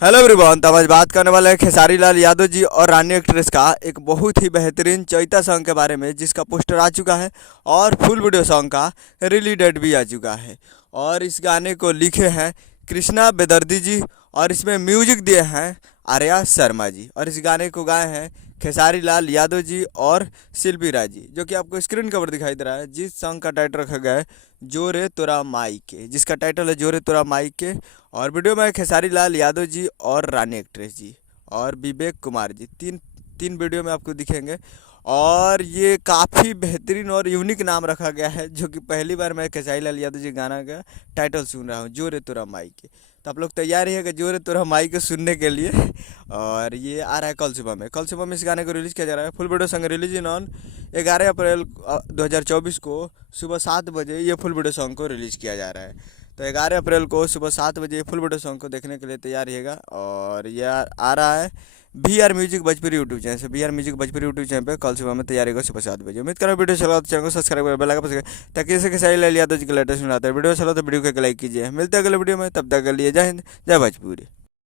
Hello everyone. तो आज बात करने वाले हैं खेसारी लाल यादव जी और रानी एक्ट्रेस का एक बहुत ही बेहतरीन चैता सॉन्ग के बारे में, जिसका पोस्टर आ चुका है और फुल वीडियो सॉन्ग का रिलीज डेट भी आ चुका है। और इस गाने को लिखे हैं कृष्णा बेदर्दी जी और इसमें म्यूजिक दिए हैं आर्या शर्मा जी। और इस गाने को गाए हैं खेसारी लाल यादव जी और शिल्पी राज जी, जो कि आपको स्क्रीन कवर दिखाई दे रहा है। जिस सॉन्ग का टाइटल रखा गया है जोरे तोरा माई के, जिसका टाइटल है जोरे तोरा माई के। और वीडियो में खेसारी लाल यादव जी और रानी एक्ट्रेस जी और विवेक कुमार जी, तीन तीन वीडियो में आपको दिखेंगे। और ये काफ़ी बेहतरीन और यूनिक नाम रखा गया है, जो कि पहली बार मैं खेसारी लाल यादव जी गाना का टाइटल सुन रहा हूँ, जोरे तोरा माई के। तो आप लोग तैयार रहिएगा जोरे तोरा माई के सुनने के लिए। और ये आ रहा है कल सुबह में इस गाने को रिलीज़ किया जा रहा है। फुल वीडियो संग रिलीज इन ऑन 11 अप्रैल 2024 को सुबह 7 बजे ये फुल वीडियो सॉन्ग को रिलीज़ किया जा रहा है। तो 11 अप्रैल को सुबह 7 बजे फुल वीडियो सॉन्ग को देखने के लिए तैयार रहिएगा। और यह आ रहा है VR music Bhojpuri YouTube channel से। VR music Bhojpuri YouTube channel पे कल सुबह में तैयारी होगा सुबह 7 बजे। उम्मीद करो वीडियो चला तो चैनल को सब्सक्राइब कर बेल आइकन प्रेस करें, ताकि इसे खेसारी लाल यादव जी के लेटेस्ट मिलाते हैं। वीडियो चलो तो वीडियो को लाइक कीजिए। मिलते हैं अगले वीडियो में, तब तक के लिए जय हिंद जय भोजपुरी।